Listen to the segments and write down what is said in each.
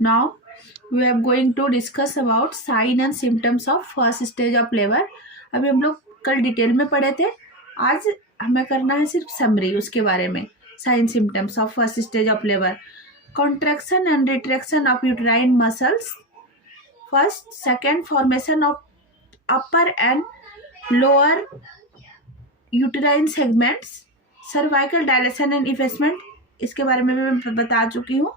Now we are going to discuss about sign and symptoms of first stage of labor. अभी हम लोग कल detail में पढ़े थे, आज हमें करना है सिर्फ समरी उसके बारे में. Sign symptoms of first stage of labour. Contraction and retraction of uterine muscles. First second formation of upper and lower uterine segments. Cervical dilation and effacement, इसके बारे में भी मैं बता चुकी हूँ.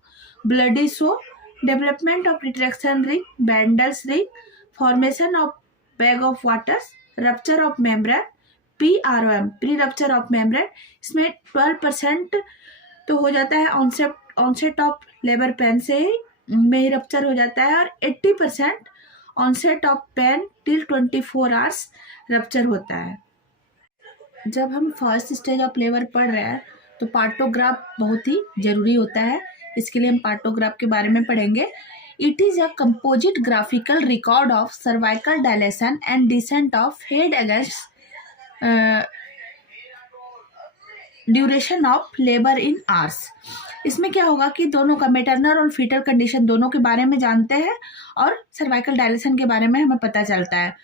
Bloody show, development of retraction ring, Bandl's ring, formation of bag of waters, rupture of membrane, PROM, pre rupture of membrane. इसमें 12% तो हो जाता है ऑनसेट ऑफ लेबर पेन से ही में ही रप्चर हो जाता है, और 80% onset of pain till 24 hours rupture होता है. जब हम फर्स्ट स्टेज ऑफ लेबर पढ़ रहे हैं तो पार्टोग्राफ बहुत ही ज़रूरी होता है. इसके लिए हम पार्टोग्राफ के बारे में पढ़ेंगे. It is a composite graphical record of cervical dilation and descent of head against duration of labour in hours. इसमें क्या होगा कि दोनों का मैटरनल और फीटल कंडीशन दोनों के बारे में जानते हैं, और सर्वाइकल डायलेशन के बारे में हमें पता चलता है.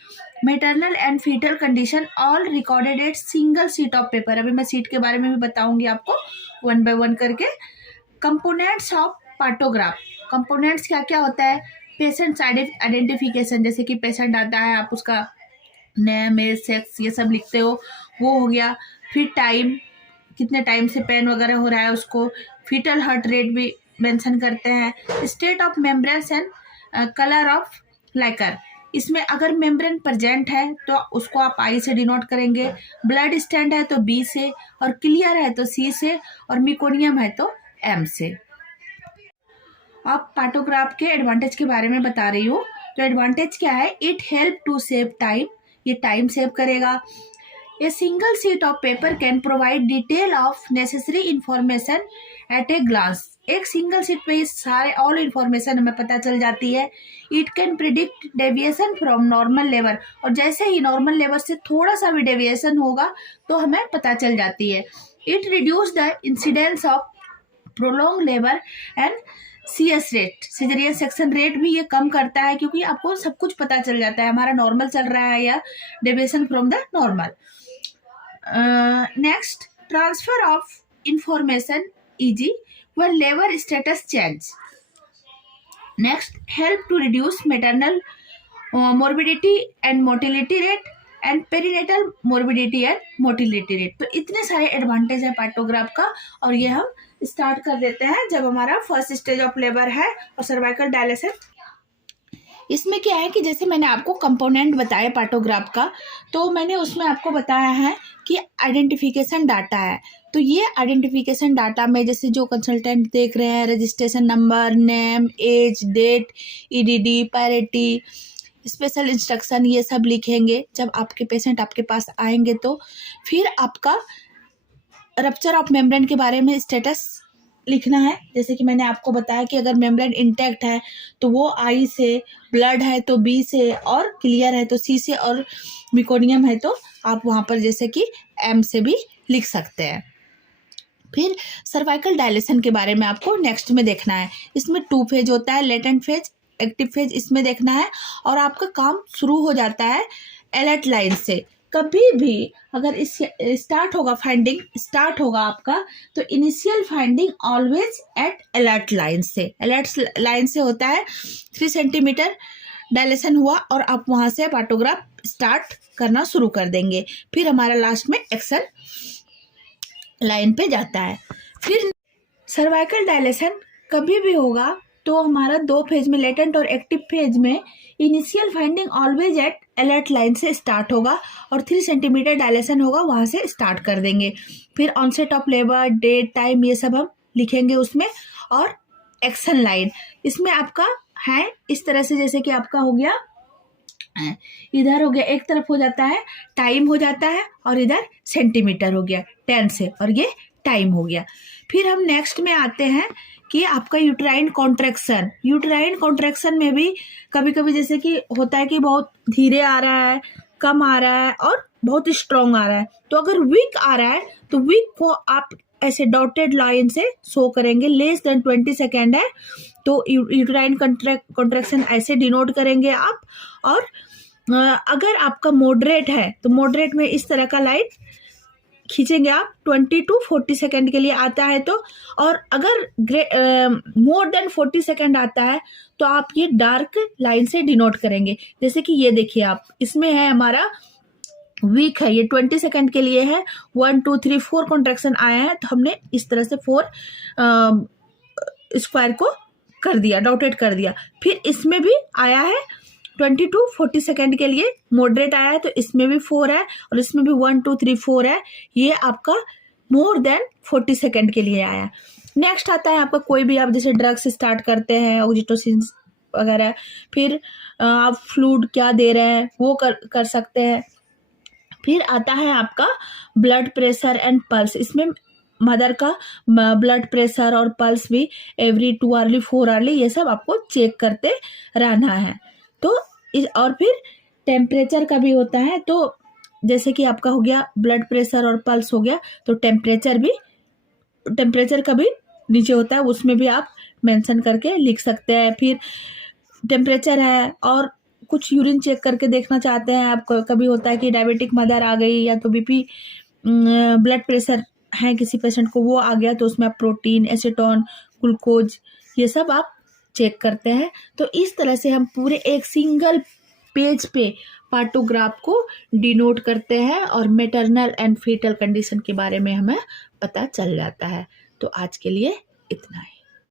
Maternal and foetal condition all recorded at single sheet of paper. अभी मैं सीट के बारे में भी बताऊंगी आपको वन बाय वन करके. Components of partograph. कंपोनेंट्स क्या क्या होता है? पेशेंट आइडेंटिफिकेशन, जैसे कि पेशेंट आता है, आप उसका नेम, एज, सेक्स ये सब लिखते हो, वो हो गया. फिर टाइम, कितने टाइम से पेन वगैरह हो रहा है उसको. फीटल हार्ट रेट भी मेंशन करते हैं. State of membranes and colour of Likert. इसमें अगर मेम्ब्रेन प्रेजेंट है तो उसको आप I से डिनोट करेंगे, ब्लड स्टैंड है तो B से, और क्लियर है तो C से, और मिकोनियम है तो M से. अब पार्टोग्राफ के एडवांटेज के बारे में बता रही हूँ. तो एडवांटेज क्या है? It help to save time. ये टाइम सेव करेगा. A single sheet of paper can provide detail of necessary information at a glance. एक सिंगल शीट पे ये सारे ऑल इंफॉर्मेशन हमें पता चल जाती है. It can predict deviation from normal labour. और जैसे ही नॉर्मल लेबर से थोड़ा सा भी डेविएशन होगा तो हमें पता चल जाती है. It reduce the incidence of prolong labour and CS rate. Caesarean section rate भी ये कम करता है, क्योंकि आपको सब कुछ पता चल जाता है हमारा नॉर्मल चल रहा है या deviation from the normal. Next, transfer of information easy when labor status change. Next, help to reduce maternal morbidity and mortality rate and perinatal morbidity and mortality rate. तो इतने सारे एडवांटेज है पार्टोग्राफ का, और ये हम स्टार्ट कर देते हैं जब हमारा फर्स्ट स्टेज ऑफ लेबर है और सर्वाइकल डायलेशन. इसमें क्या है कि जैसे मैंने आपको कंपोनेंट बताया पार्टोग्राफ का, तो मैंने उसमें आपको बताया है कि आइडेंटिफिकेशन डाटा है. तो ये आइडेंटिफिकेशन डाटा में जैसे जो कंसल्टेंट देख रहे हैं, registration number, name, age, date, EDD, parity, special instruction, ये सब लिखेंगे जब आपके पेशेंट आपके पास आएंगे. तो फिर आपका रप्चर ऑफ मेम्ब्रेन के बारे में स्टेटस लिखना है. जैसे कि मैंने आपको बताया कि अगर मेम्ब्रेन इंटैक्ट है तो वो I से, ब्लड है तो B से, और क्लियर है तो C से, और मिकोनियम है तो आप वहाँ पर जैसे कि M से भी लिख सकते हैं. फिर सर्वाइकल डायलेशन के बारे में आपको नेक्स्ट में देखना है. इसमें 2 फेज होता है, लेटेंट फेज, एक्टिव फेज. इसमें देखना है, और आपका काम शुरू हो जाता है अलर्ट लाइन से. कभी भी अगर इस स्टार्ट होगा, फाइंडिंग स्टार्ट होगा आपका, तो initial finding always at alert line से. अलर्ट लाइन से होता है 3 सेंटीमीटर डायलेशन हुआ, और आप वहाँ से पार्टोग्राफ स्टार्ट करना शुरू कर देंगे. फिर हमारा लास्ट में एक्शन लाइन पे जाता है. फिर सर्वाइकल डायलेशन कभी भी होगा तो हमारा 2 फेज में, लेटेंट और एक्टिव फेज में, initial finding always at alert line से स्टार्ट होगा, और 3 सेंटीमीटर डायलेशन होगा, वहाँ से स्टार्ट कर देंगे. फिर onset of labour, date, time, ये सब हम लिखेंगे उसमें. और एक्शन लाइन इसमें आपका है इस तरह से, जैसे कि आपका हो गया, इधर हो गया, एक तरफ हो जाता है टाइम हो जाता है, और इधर सेंटीमीटर हो गया 10 से, और ये टाइम हो गया. फिर हम नेक्स्ट में आते हैं कि आपका यूट्राइन कॉन्ट्रैक्शन. यूट्राइन कॉन्ट्रैक्शन में भी कभी कभी जैसे कि होता है कि बहुत धीरे आ रहा है, कम आ रहा है, और बहुत स्ट्रॉन्ग आ रहा है. तो अगर वीक आ रहा है तो वीक को आप ऐसे डॉटेड लाइन से शो करेंगे। लेस देन 20 सेकेंड है तो यूट्राइन कॉन्ट्रैक्शन ऐसे डिनोट करेंगे आप। और अगर आपका मॉडरेट है तो मॉडरेट में इस तरह का लाइन खींचेंगे आप 20 to 40 सेकेंड के लिए आता है तो। और अगर मोर देन 40 सेकेंड आता है तो आप ये डार्क लाइन से डिनोट करेंगे। जैसे कि ये देखिए आप, इसमें है हमारा वीक है, ये 20 सेकेंड के लिए है, 1 2 3 4 कॉन्ट्रैक्शन आया है तो हमने इस तरह से 4 स्क्वायर को कर दिया, डॉटेड कर दिया। फिर इसमें भी आया है 20 to 40 सेकेंड के लिए मॉडरेट आया है तो इसमें भी 4 है और इसमें भी 1 2 3 4 है। ये आपका मोर देन 40 सेकेंड के लिए आया है। नेक्स्ट आता है आपका कोई भी आप जैसे ड्रग्स स्टार्ट करते हैं, ऑक्सीटोसिन वगैरह, फिर आप फ्लूइड क्या दे रहे हैं वो कर सकते हैं। फिर आता है आपका ब्लड प्रेशर एंड पल्स। इसमें मदर का ब्लड प्रेशर और पल्स भी एवरी 2 आवर्ली 4 आवर्ली ये सब आपको चेक करते रहना है। तो और फिर टेम्परेचर का भी होता है। तो जैसे कि आपका हो गया ब्लड प्रेशर और पल्स हो गया तो टेम्परेचर का भी नीचे होता है, उसमें भी आप मेंशन करके लिख सकते हैं। फिर टेम्परेचर है और कुछ यूरिन चेक करके देखना चाहते हैं आप, कभी होता है कि डायबिटिक मदर आ गई या तो बीपी ब्लड प्रेशर है किसी पेशेंट को वो आ गया तो उसमें आप प्रोटीन, एसीटोन, ग्लूकोज ये सब आप चेक करते हैं। तो इस तरह से हम पूरे एक सिंगल पेज पे पार्टोग्राफ को डिनोट करते हैं और मैटरनल एंड फीटल कंडीशन के बारे में हमें पता चल जाता है। तो आज के लिए इतना ही।